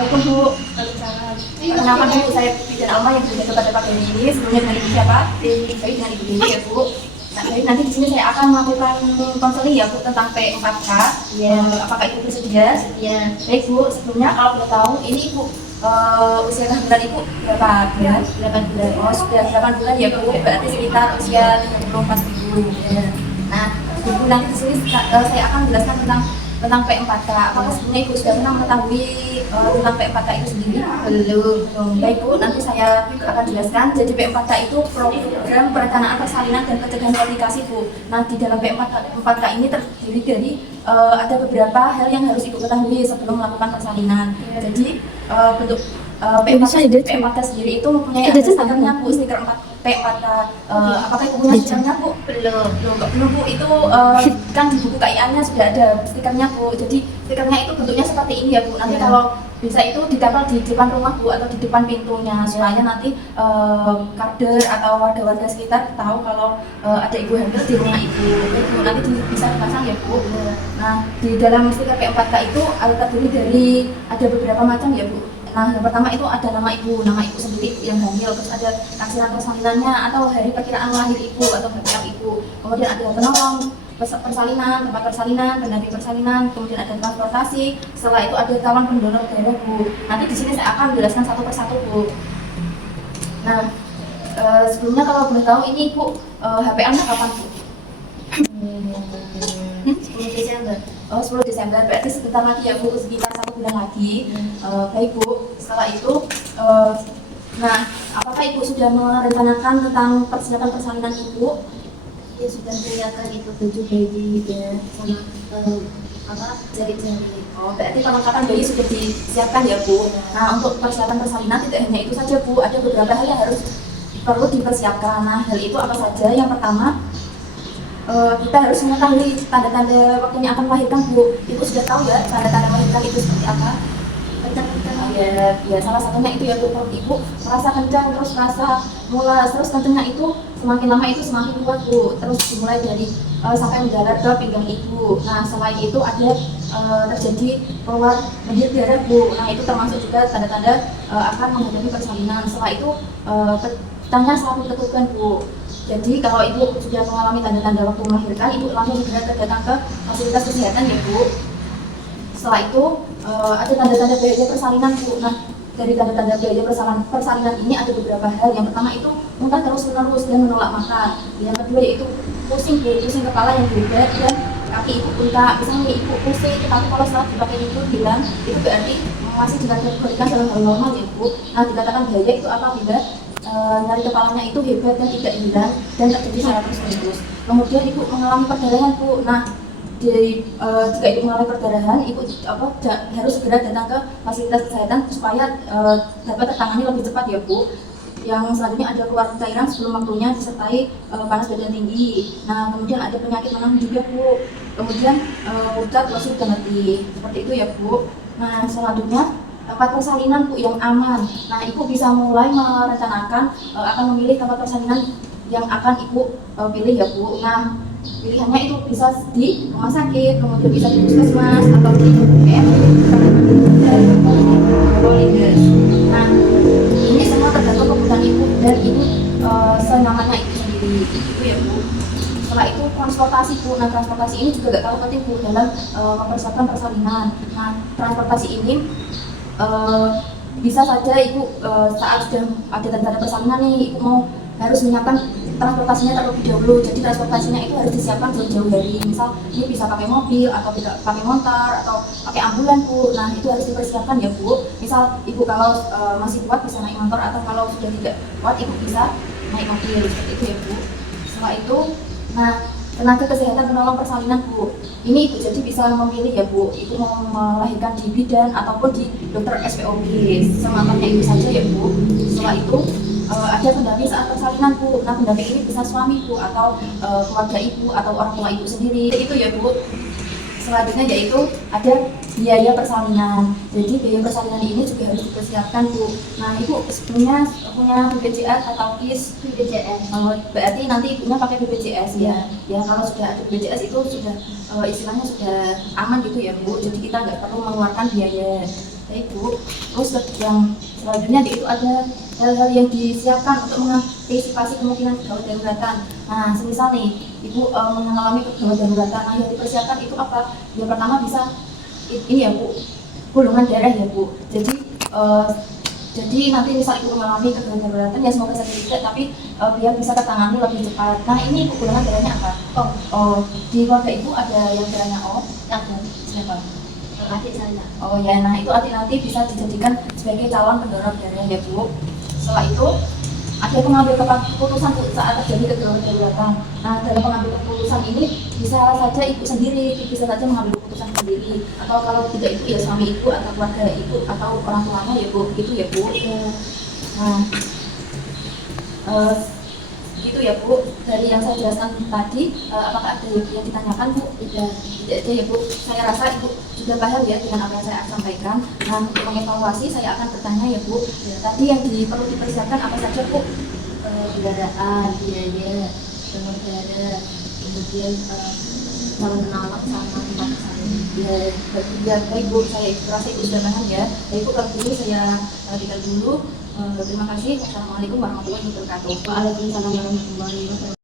Aku Bu, kenapa Bu saya bidan Alma yang bekerja kepada Pak Dewi. Sebelumnya dengan Ibu siapa? Dewi. Saya dengan Ibu Dewi ya Bu. Nah, jadi nanti di sini saya akan melakukan konseling ya Bu tentang P4K. Ya. Apakah Ibu bersedia? Ya. Baik Bu, sebelumnya kalau boleh tahu ini Ibu usia kehamilan Ibu berapa bulan? 8 bulan. Oh sudah 8 bulan ya Bu, berarti sekitar usia 34 minggu. Ya. Nah, Ibu nanti di sini saya akan menjelaskan tentang P4K. Apakah sebelumnya Ibu sudah pernah mengetahui tentang P4K itu sendiri? Belum. Baik Bu, nanti saya akan jelaskan. Jadi P4K itu program perencanaan persalinan dan pencegahan komplikasi Bu. Nah, di dalam P4K ini terdiri dari ada beberapa hal yang harus Ibu ketahui sebelum melakukan persalinan. Jadi bentuk P4K sendiri itu mempunyai stikernya Bu, stiker P4K. Apakah Ibu punya stikernya Bu? Belum Bu, itu kan di buku KIA-nya sudah ada stikernya Bu. Jadi stikernya itu bentuknya seperti ini ya Bu. Nanti kalau bisa itu ditempel di depan rumah Bu atau di depan pintunya supaya nanti kader atau warga-warga sekitar tahu kalau ada ibu hamil di rumah Ibu. Nanti bisa dipasang ya Bu. Nah, di dalam stiker P4K itu terdiri dari ada beberapa macam ya Bu. Nah, yang pertama itu ada nama Ibu sendiri yang hamil, terus ada taksiran persalinannya atau hari perkiraan lahir Ibu atau BPL Ibu. Kemudian ada penolong persalinan, tempat persalinan, pendamping persalinan, kemudian ada transportasi. Setelah itu ada calon pendonor darah Bu. Nanti di sini saya akan menjelaskan satu persatu Bu. Nah, sebelumnya kalau boleh tahu ini Ibu HPL-nya kapan Bu? 10 Desember. Oh, 10 Desember, berarti sebentar lagi ya Bu, sekitar 1 bulan lagi. Baik Bu, setelah itu nah, apakah Ibu sudah merencanakan tentang persiapan persalinan Ibu? Ya sudah menyiapkan itu baju bayi ya sama jari-jari. Oh, berarti perlengkapan bayi sudah disiapkan ya Bu. Nah, untuk persiapan persalinan tidak hanya itu saja Bu, ada beberapa hal yang perlu dipersiapkan. Nah, hal itu apa saja? Yang pertama, kita harus mengetahui tanda-tanda waktunya akan melahirkan Bu. Ibu sudah tahu ya tanda-tanda melahirkan itu seperti apa? Kencang-kencang. Ya salah satunya itu ya Bu, perut Ibu merasa kencang, terus merasa mulas, terus kencangnya itu semakin lama itu semakin kuat Bu. Terus dimulai dari sampai menjalar ke pinggang Ibu. Nah, selain itu ada terjadi keluar menjadi darah Bu. Nah, itu termasuk juga tanda-tanda akan menghadapi persalinan. Setelah itu tanda selalu ditentukan Bu. Jadi kalau Ibu sudah mengalami tanda-tanda waktu melahirkan, Ibu langsung segera datang ke fasilitas kesehatan ya Bu. Setelah itu ada tanda-tanda bahaya persalinan Bu. Nah, dari tanda-tanda bahaya persalinan ini ada beberapa hal. Yang pertama itu muntah terus-menerus dan menolak makan. Yang kedua yaitu pusing Bu, pusing kepala yang berat dan kaki Ibu bengkak. Misalnya Ibu pusing, tapi kalau setelah dipakai itu bilang itu berarti masih dikategorikan dalam hal normal ya Bu. Nah, dikatakan bahaya itu apabila nyari kepalanya itu hebat dan tidak hilang dan terjadi secara terus-menerus. Kemudian Ibu mengalami perdarahan Bu. Nah, jika Ibu mengalami perdarahan, Ibu harus segera datang ke fasilitas kesehatan supaya dapat tertangani lebih cepat ya Bu. Yang selanjutnya ada keluar cairan sebelum waktunya disertai panas badan tinggi. Nah, kemudian ada penyakit menahan juga Bu. Kemudian pucat, lesu, dan mati. Seperti itu ya Bu. Nah, selanjutnya tempat persalinan Bu yang aman. Nah, Ibu bisa mulai merencanakan akan memilih tempat persalinan yang akan Ibu pilih ya Bu. Nah, pilihannya itu bisa di rumah sakit, kemudian bisa di puskesmas atau di PMI dan Polides. Nah, ini semua tergantung kebutuhan Ibu dan Ibu senyamannya itu sendiri. Itu ya Bu. Setelah itu transportasi Bu. Nah, transportasi ini juga gak kalah penting Bu dalam mempersiapkan persalinan. Nah, transportasi ini bisa saja Ibu saat sudah ada tanda-tanda persalinan nih, Ibu harus menyiapkan transportasinya terlebih dahulu. Jadi transportasinya itu harus disiapkan jauh-jauh hari. Misal ini bisa pakai mobil atau tidak pakai motor atau pakai ambulan Bu. Nah, itu harus dipersiapkan ya Bu. Misal Ibu kalau masih kuat bisa naik motor, atau kalau sudah tidak kuat Ibu bisa naik mobil, seperti itu ya Bu. Setelah itu, nah, tenaga kesehatan penolong persalinan Bu. Ini Ibu jadi bisa memilih ya Bu. Ibu mau melahirkan di bidan ataupun di dokter SPOG. Semampunya Ibu saja ya Bu. Setelah itu ada pendamping saat persalinan Bu. Nah, pendamping ini bisa suami Bu atau keluarga Ibu atau orang tua Ibu sendiri. Itu ya Bu. Selanjutnya yaitu ada biaya persalinan. Jadi biaya persalinan ini juga harus dipersiapkan Bu. Nah, Ibu sebenarnya punya BPJS atau KIS? BPJS. Berarti nanti Ibunya pakai BPJS ya. Ya, kalau sudah ada BPJS itu sudah istilahnya sudah aman gitu ya Bu. Jadi kita nggak perlu mengeluarkan biaya. ya Ibu. Terus yang selanjutnya itu ada hal-hal yang disiapkan untuk mengantisipasi kemungkinan gawat daruratan. Nah, semisal nih Ibu mengalami gawat daruratan, nah yang dipersiapkan itu apa? Yang pertama bisa ini ya Bu, golongan darah ya Bu. Jadi nanti misal Ibu mengalami gawat daruratan ya semoga saja tidak, tapi biar bisa tertangani lebih cepat. Nah ini Ibu golongan darahnya apa? Di keluarga Ibu ada yang darahnya O? Ada Siapa? adik saya. Oh ya, nah itu nanti bisa dijadikan sebagai calon pendonor darah ya Bu. Setelah itu ada pengambil keputusan Bu, saat terjadi kegawat daruratan. Nah dalam pengambil keputusan ini bisa saja Ibu sendiri, bisa saja mengambil keputusan sendiri, atau kalau tidak Ibu ya suami Ibu atau keluarga Ibu atau orang tuanya ya Bu, gitu ya Bu. Nah gitu ya Bu, dari yang saya jelaskan tadi, apakah ada yang ditanyakan Bu? Tidak ada ya Bu, saya rasa Ibu sudah paham ya dengan apa yang saya sampaikan. Nah untuk mengevaluasi saya akan bertanya ya Bu, tadi yang perlu dipersiapkan apa saja Bu? Kendaraan, biaya, donor darah, kemudian calon penolong sama tempat kesaksian. Ya baik Bu, saya rasa Ibu sudah paham ya. Baik Bu, kalau dulu saya tinggal dulu. Terima kasih. Wassalamualaikum warahmatullahi wabarakatuh. Waalaikumsalam warahmatullahi wabarakatuh.